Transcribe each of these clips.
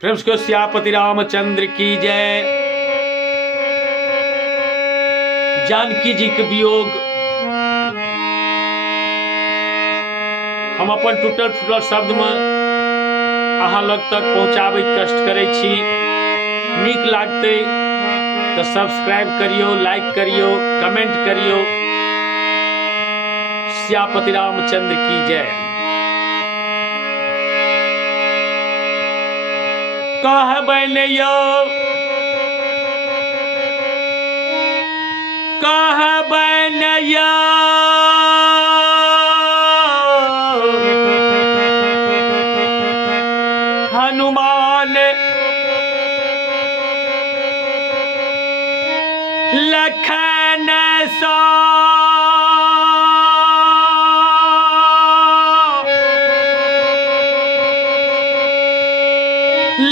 प्रेम से सियापति रामचंद्र की जय। जानकी जी के वियोग हम अपन टूटल फूटल शब्द में अहाँ लग तक पहुँचाबै कष्ट करै छी। नीक लागते तो सब्सक्राइब करियो, लाइक करियो, कमेंट करियो। सियापति रामचंद्र की जय। कहबन यो कहबन यो हनुमान लखन सो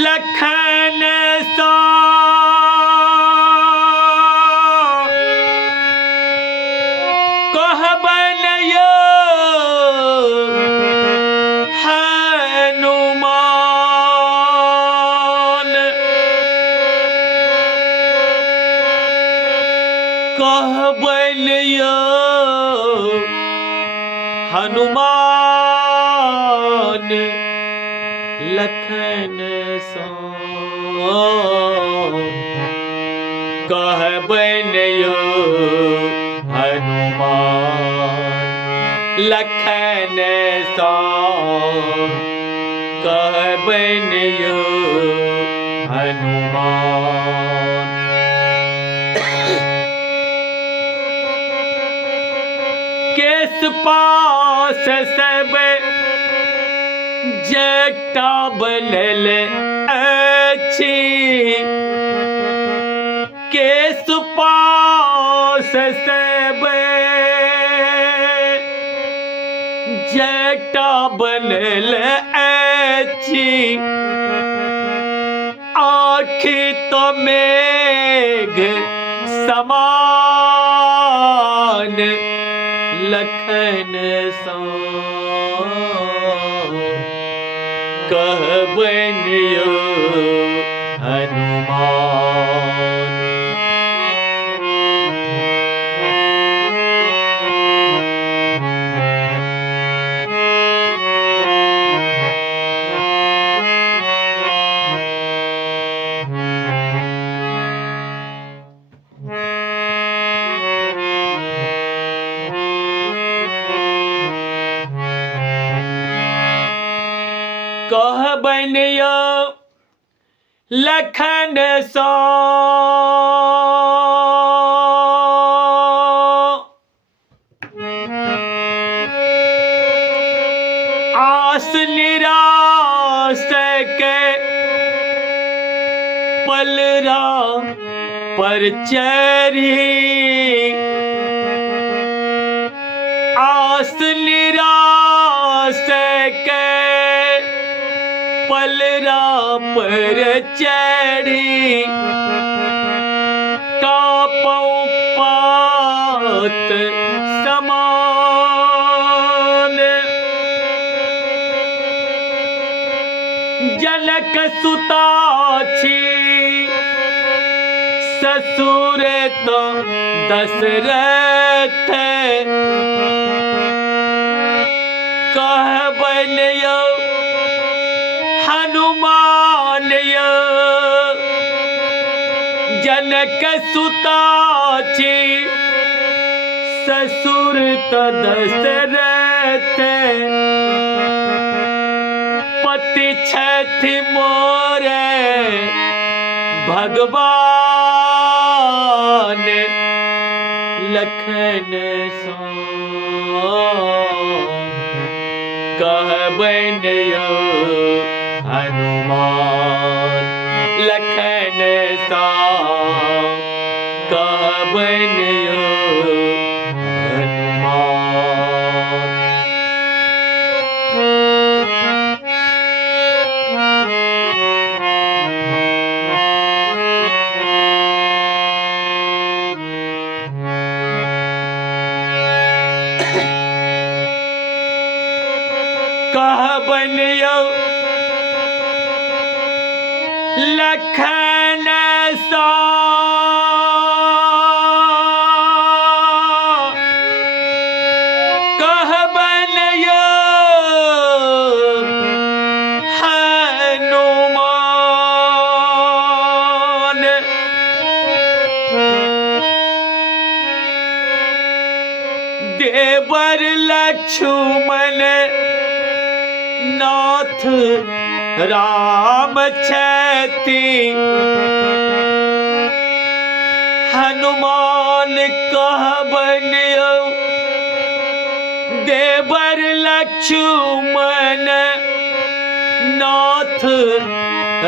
लखन सो कहबन यो हनुमान कहबन यो हनुमान लखन सो कहबन यो हनुमान लखन सो कहबन यो हनुमान। केस पास सब जटा बनल अछि, केस पास सब जटा बनल अछि, आँखि तो मेघ समान लखन सो कहबन यो हनुमान। कहबन यो लखन सो आस निराश के पलरा पर चढ़ी, आस निराश के पलरा पर चढ़ी, कापौ पात समान जनक सुता छी, ससुर तो दशरथ कहबन यो हनुमान यो जनक सुता छी, ससुर तो दशरथ पति छथि मोरे भगवान लखन सो कहबन यो हनुमान लखन सो कहबन यो हनुमान। कहबन यो लखन सा कहबन यो हनुमान। देवर लक्ष्मण नाथ राम छति हनुमान कहबन यो देवर लक्ष्मण नाथ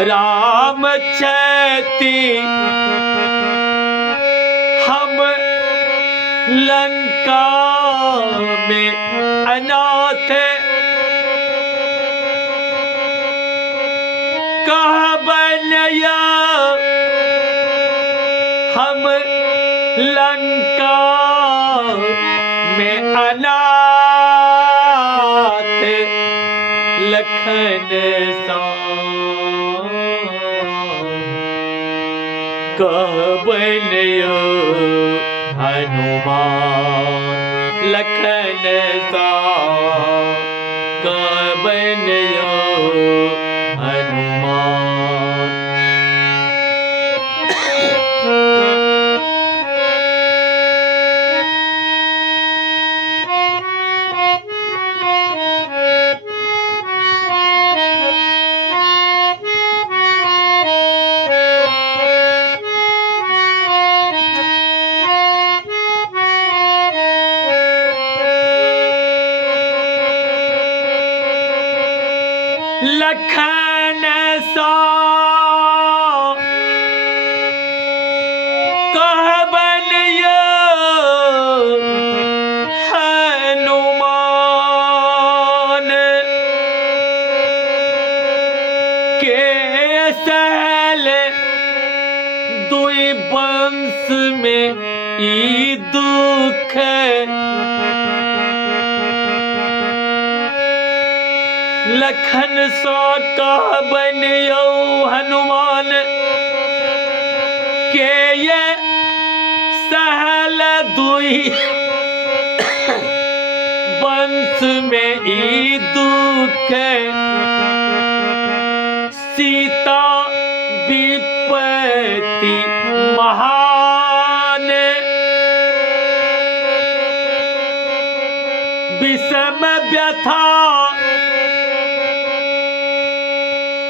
राम छति हम लंका में अनाथ कहबन यो हम लंका में अनाथ लखन सा कहबन यो हनुमान। लखन सा कहबन यो हनुमान। लखन सा कहबन यो हनुमान। के सहल दुई वंश में ई दुख लखन सा कहबन यो हनुमान। के ये सहल दुई वंश में ई दुख सीता विपत्ति महान। विषम व्यथा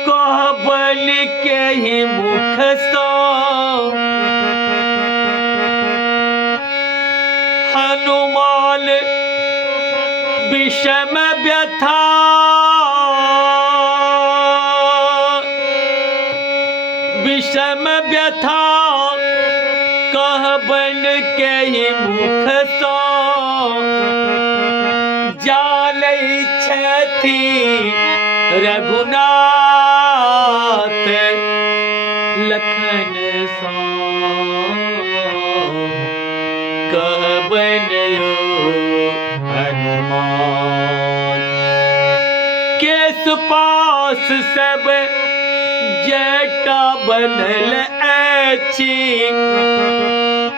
कहबन के ही मुख सो हनुमान। विषम व्यथा विषम व्यथा कहबन के ही मुख सो जानै छथि रघुनाथ लखन सा कहबन यो हनुमान। केस पास सब जटा बनल अछि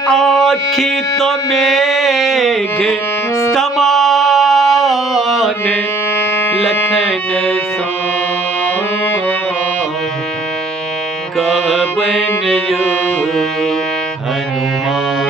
आँखि तो मेघ समान। लखन सा कहबन यो हनुमान।